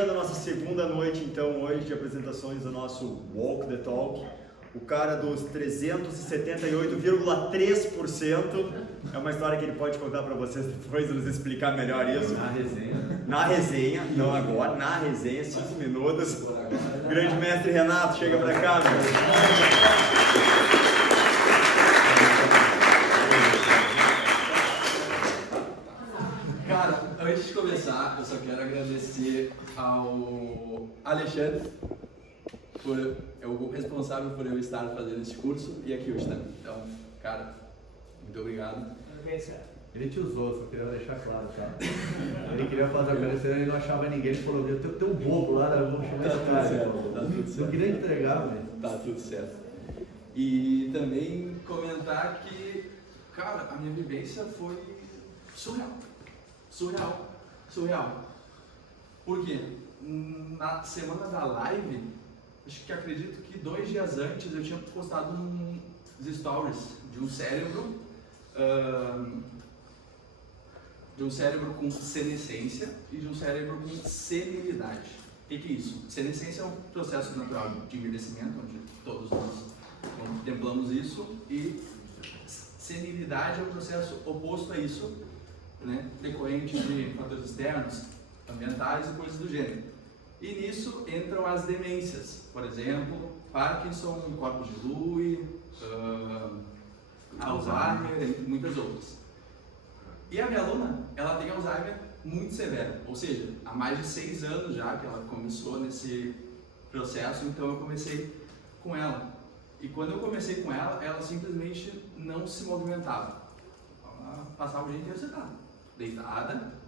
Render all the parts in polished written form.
iniciando a nossa segunda noite, então, hoje, de apresentações do nosso Walk the Talk. O cara dos 378,3%. É uma história que ele pode contar para vocês depois, nos explicar melhor isso. Na resenha. Na resenha, não agora, na resenha, 5 minutos. Grande mestre Renato, chega para cá, meu. Cara, antes de começar, eu só quero agradecer ao Alexandre, é o responsável por eu estar fazendo esse curso e aqui hoje também. Então, cara, muito obrigado. Ele te usou, só queria deixar claro, tá? Ele queria fazer aparecer, ele não achava ninguém, ele falou, tem um bobo lá, eu vou chamar esse cara. Tá tudo certo. Eu queria entregar, velho. Tá tudo certo. E também comentar que, cara, a minha vivência foi surreal. Por quê? Na semana da live, acredito que 2 dias antes eu tinha postado uns stories de um cérebro com senescência e de um cérebro com senilidade. O que é isso? Senescência é um processo natural de envelhecimento, onde todos nós contemplamos isso, e senilidade é um processo oposto a isso, né? Decorrente de fatores externos, ambientais e coisas do gênero. E nisso entram as demências, por exemplo, Parkinson, corpos de Lewy, Alzheimer, entre muitas outras. E a minha aluna, ela tem Alzheimer muito severo, ou seja, há mais de 6 anos já que ela começou nesse processo, então eu comecei com ela. E quando eu comecei com ela, ela simplesmente não se movimentava. Ela passava o dia inteiro sentada, deitada,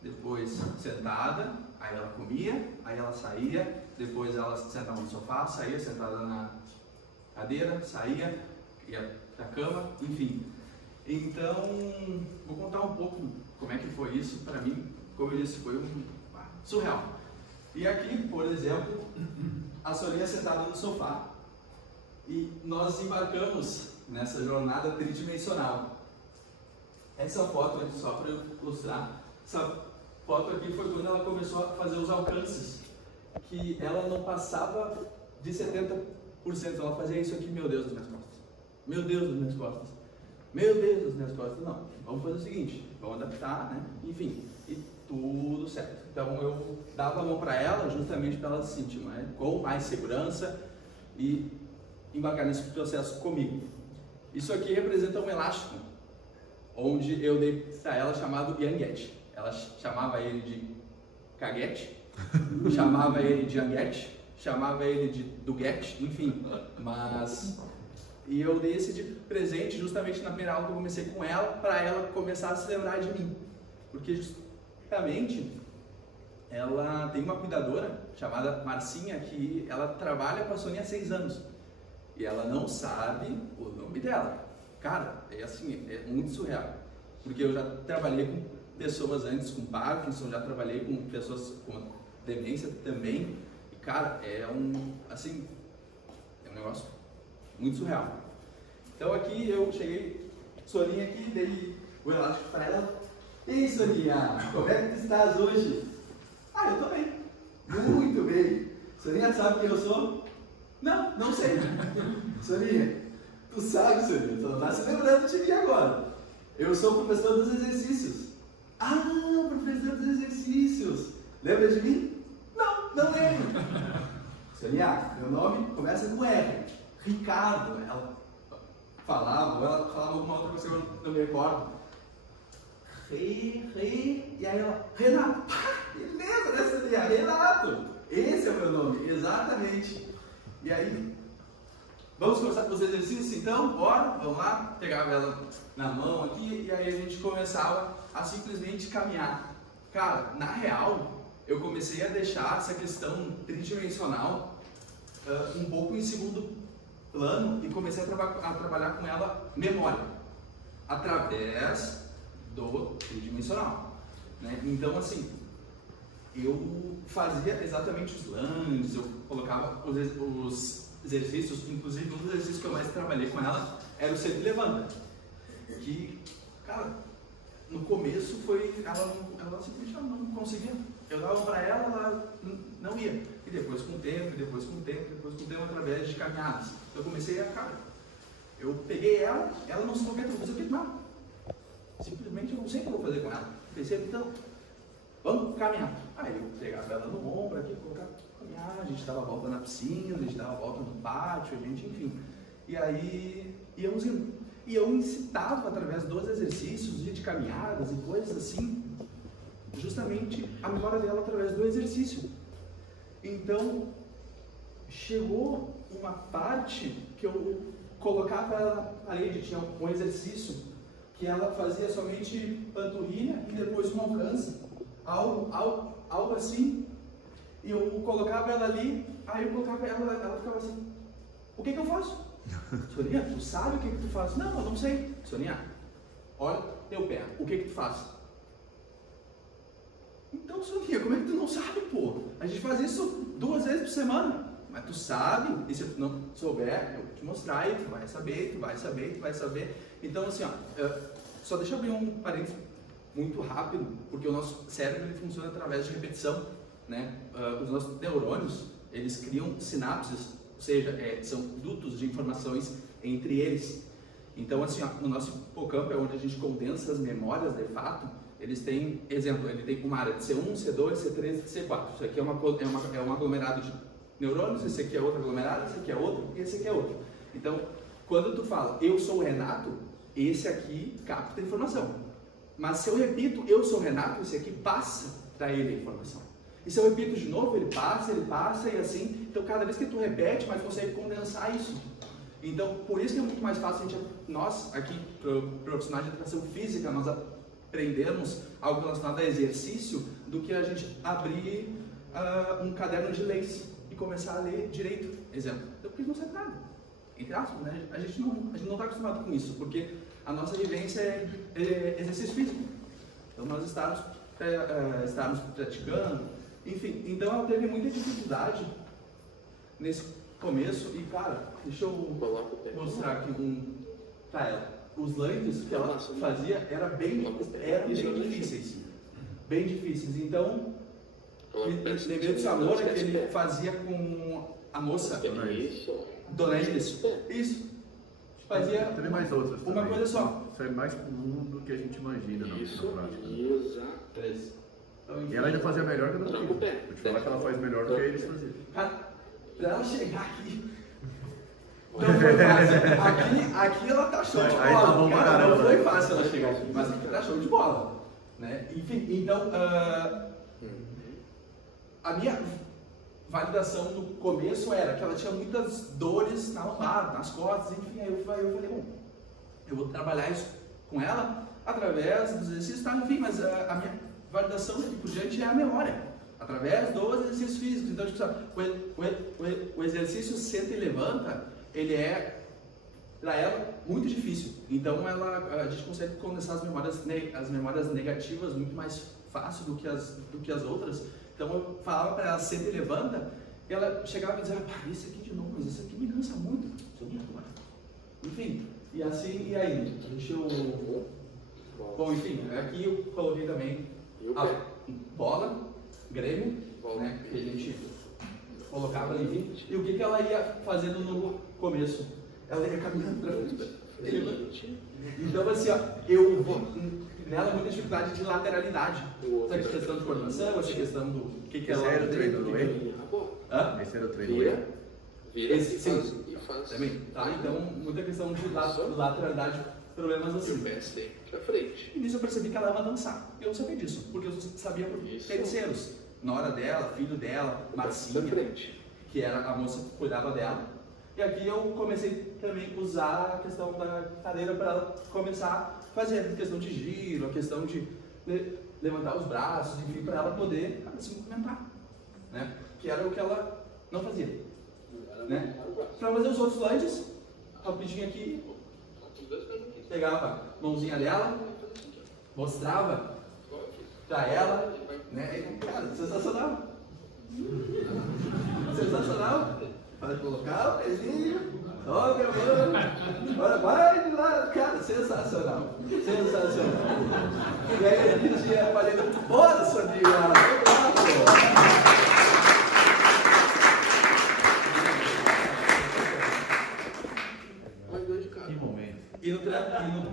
depois sentada, aí ela comia, aí ela saía, depois ela sentava no sofá, saía sentada na cadeira, saía, ia pra cama, enfim. Então, vou contar um pouco como é que foi isso para mim. Como eu disse, foi surreal. E aqui, por exemplo, a Sorinha sentada no sofá e nós embarcamos nessa jornada tridimensional. Essa foto, só para ilustrar, essa foto aqui foi quando ela começou a fazer os alcances, que ela não passava de 70%, ela fazia isso aqui, meu Deus das minhas costas, meu Deus das minhas costas, meu Deus das minhas costas. Não, vamos fazer o seguinte, vamos adaptar, né? Enfim, e tudo certo. Então eu dava a mão para ela justamente para ela se sentir com mais segurança e embarcar nesse processo comigo. Isso aqui representa um elástico, onde eu dei para ela chamado Yanguete. Ela chamava ele de Caguete, chamava ele de Yanguete, chamava ele de Duguete, enfim. E eu dei esse de presente justamente na primeira aula que eu comecei com ela, para ela começar a se lembrar de mim. Porque justamente ela tem uma cuidadora chamada Marcinha, que ela trabalha com a Soninha há 6 anos. E ela não sabe o nome dela. Cara, é assim, é muito surreal. Porque eu já trabalhei com pessoas antes com Parkinson, já trabalhei com pessoas com demência também. E cara, é um negócio muito surreal. Então aqui eu cheguei, Soninha aqui, dei o elástico para ela. Ei, Soninha, como é que tu estás hoje? Ah, eu tô bem. Muito bem. Soninha, sabe quem eu sou? Não sei. Soninha, tu sabe, Soninha, tu não tá se lembrando de mim agora. Eu sou o professor dos exercícios. Ah, professor dos exercícios. Lembra de mim? Não lembro. Soninha, meu nome começa com R. Ricardo. Ela falava alguma outra coisa que eu não me recordo. E aí ela, Renato. Beleza, né, Soninha? Renato. Esse é o meu nome, exatamente. E aí, vamos começar com os exercícios então? Bora, vamos lá. Pegava ela na mão aqui e aí a gente começava a simplesmente caminhar. Cara, na real, eu comecei a deixar essa questão tridimensional um pouco em segundo plano e comecei a trabalhar com ela memória, através do tridimensional, né? Então assim, eu fazia exatamente os lances, eu colocava os exercícios, inclusive um dos exercícios que eu mais trabalhei com ela era o senta e levanta, que, cara, no começo foi, ela simplesmente não conseguia. Eu dava para ela não ia. E depois com o tempo, através de caminhadas. Eu comecei a, cara, eu peguei ela não se toquei, eu vou fazer o que? Não. Simplesmente eu não sei o que eu vou fazer com ela. Pensei, então, vamos caminhar. Aí eu pegava ela no ombro aqui, colocava caminhar, a gente dava a volta na piscina, a gente dava a volta no pátio, a gente, enfim. E aí íamos indo. E eu incitava através dos exercícios, de caminhadas e coisas assim, justamente a memória dela através do exercício. Então, chegou uma parte que eu colocava ela na parede, tinha um exercício que ela fazia somente panturrilha e depois um alcance, algo assim, e eu colocava ela ali, aí eu colocava ela ficava assim, o que eu faço? Soninha, tu sabe o que tu faz? Não, eu não sei. Soninha, olha teu pé, o que tu faz? Então, Soninha, como é que tu não sabe, pô? A gente faz isso 2 vezes por semana. Mas tu sabe, e se tu não souber, eu vou te mostrar e tu vai saber. Então, assim, só deixa eu abrir um parênteses muito rápido, porque o nosso cérebro ele funciona através de repetição, né? Os nossos neurônios, eles criam sinapses, ou seja, são dutos de informações entre eles. Então, assim, no nosso hipocampo é onde a gente condensa as memórias de fato. Eles têm, exemplo, ele tem uma área de C1, C2, C3, C4. Isso aqui é um aglomerado de neurônios, esse aqui é outro aglomerado, esse aqui é outro e esse aqui é outro. Então, quando tu fala, eu sou o Renato, esse aqui capta a informação. Mas se eu repito, eu sou o Renato, esse aqui passa para ele a informação. E se eu repito de novo, ele passa e assim. Então, cada vez que tu repete, mais consegue condensar isso. Então, por isso que é muito mais fácil nós, aqui, profissionais de educação física, nós aprendermos algo relacionado a exercício, do que a gente abrir um caderno de leis e começar a ler direito. Exemplo. Então, porque não sabe nada. Entre aspas, né? A gente não está acostumado com isso, porque a nossa vivência é exercício físico. Então, nós estarmos praticando, enfim. Então, ela teve muita dificuldade nesse começo e, cara, deixa eu mostrar aqui pra ela. Os lances que ela fazia eram bem difíceis. Bem difíceis. Então, lembrei do sabor que ele fazia com a moça, Dona Iris. Isso. Fazia tem mais outras uma também. coisa só. Isso é mais comum do que a gente imagina na prática. Três. E ela ainda fazia melhor que a Dona Iris. Vou te falar que ela faz melhor do que eles faziam. Cara, pra ela chegar aqui, não foi fácil. Aqui ela tá show de bola. Aí tá bom pra Cara, caramba. não foi fácil ela chegar aqui, mas aqui tá show de bola. Né? Enfim, então, a minha validação no começo era que ela tinha muitas dores na lombar, nas costas, enfim. Aí eu falei, bom, eu vou trabalhar isso com ela através dos exercícios, tá? Enfim, mas a minha validação daqui por diante é a memória. Através dos exercícios físicos. Então, tipo, o exercício senta e levanta, ele é, para ela, muito difícil. Então, a gente consegue condensar as memórias negativas muito mais fácil do que as outras. Então, eu falava para ela, senta e levanta, e ela chegava e dizia, isso aqui de novo, mas isso aqui me cansa muito. Enfim, e assim, e aí? Deixa eu... Bom, enfim, aqui eu coloquei também a bola, Grêmio, né, que a gente colocava ali. E o que ela ia fazendo no começo? Ela ia caminhando pra frente. Então, assim, eu vou nela muita dificuldade de lateralidade. Essa questão de coordenação, essa questão do que ela... Esse era o treino, não é? Esse era o treino. Esse, sim, também. Tá? Então, muita questão de lateralidade, problemas assim. O pé sempre pra frente. E nisso eu percebi que ela ia dançar. Eu não sabia disso, porque eu sabia por terceiros. Nora dela, filho dela, Marcinha, que era a moça que cuidava dela. E aqui eu comecei também a usar a questão da cadeira para ela começar a fazer a questão de giro, a questão de levantar os braços, enfim, para ela poder se movimentar, né? Que era o que ela não fazia, né? Para fazer os outros lances, rapidinho aqui, pegava a mãozinha dela, mostrava para ela, né? E, cara, sensacional. Sensacional. Para colocar o pezinho, Ó, meu mano. Agora vai de lá, cara, sensacional. Sensacional. E aí a gente ia falando, bora, Soninha, vamos lá, pô. Que momento. E no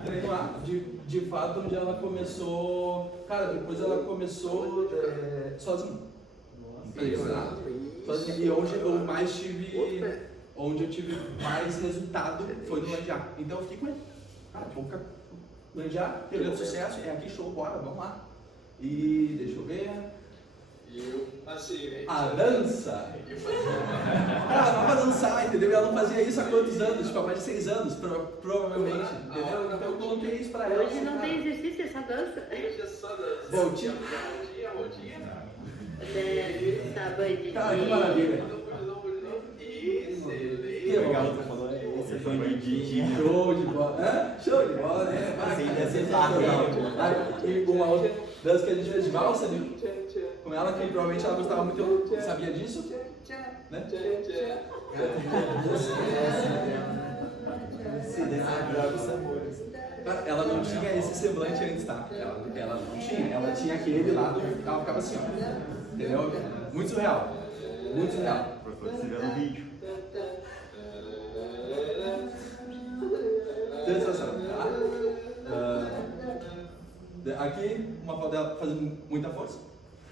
treino lá, de fato, onde ela começou. Cara, depois ela começou sozinha. Sozinha. E onde eu mais tive. Onde eu tive mais resultado foi no Landiá. Então eu fiquei com ele. Cara, vamos ficar. Landiá, pegando sucesso, é aqui, show, bora, vamos lá. E deixa eu ver. A dança. Cara, não pra dançar, entendeu? Ela não fazia isso há quantos anos? Tipo, há mais de 6 anos, provavelmente, entendeu? Então eu coloquei isso pra ela. Hoje não tem exercício, é só dança. Voltinha. Sábado. Cara, que maravilha. Que legal. Esse foi um Didi. Show de bola. Hã? Show de bola, né? E uma outra dança que a gente fez de valsa, né? Com ela, que provavelmente ela gostava muito, eu sabia disso, né? Ela não tinha esse semblante antes, tá? Ela não tinha, ela tinha aquele lá, ela ficava assim, ó. Entendeu? Muito surreal. Muito surreal. Você vê no vídeo. Sensação, tá? Aqui, uma foto dela fazendo muita força.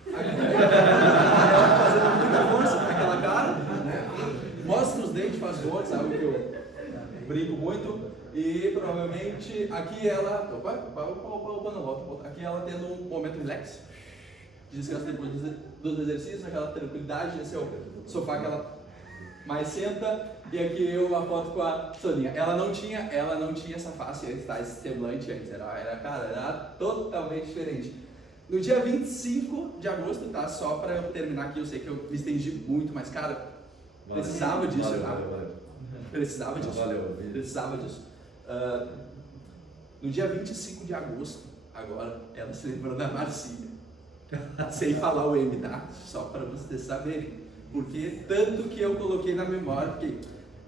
Aqui, ela fazendo muita força naquela cara, né? Mostra os dentes, faz força, sabe que eu brinco muito. E provavelmente aqui ela. Opa, não, volta. Aqui ela tendo um momento relax, de descanso depois dos exercícios, aquela tranquilidade, esse é o sofá que ela mais senta. E aqui eu uma foto com a Soninha. Ela não tinha essa face antes, tá? Esse semblante antes, era totalmente diferente. No dia 25 de agosto, tá? Só pra eu terminar aqui, eu sei que eu me estendi muito, mas cara, precisava disso, tá? Precisava disso. Precisava disso. No dia 25 de agosto, agora, ela se lembrou da Marcinha. Sem falar o M, tá? Só pra vocês saberem. Porque tanto que eu coloquei na memória, porque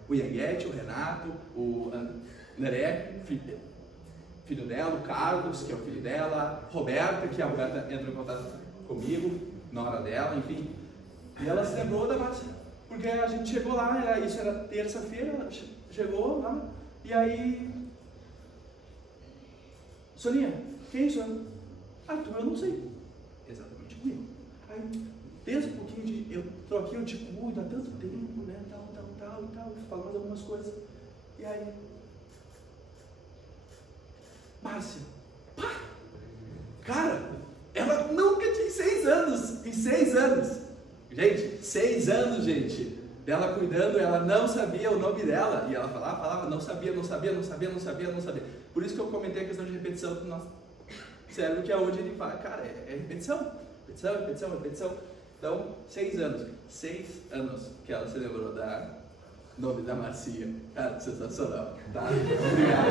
o Yanguete, o Renato, o André, filho dela, o Carlos, que é o filho dela, Roberta, que a Roberta entrou em contato comigo na hora dela, enfim. E ela se lembrou da Márcia, porque a gente chegou lá, isso era terça-feira, chegou lá, e aí... Soninha, quem é isso? Eu não sei. Exatamente comigo. Aí, desde um pouquinho de... Eu tô aqui, eu te cuido há tanto tempo, né, tal, falo mais algumas coisas. E aí... Márcia, pá! Cara, ela nunca tinha 6 anos, em 6 anos. Gente, 6 anos, gente. Dela cuidando, ela não sabia o nome dela. E ela falava, não sabia. Por isso que eu comentei a questão de repetição do nosso cérebro, que é onde ele fala, cara, é repetição. Então, 6 anos. 6 anos que ela se lembrou da nome da Marcinha. Cara, sensacional. Tá? Obrigado.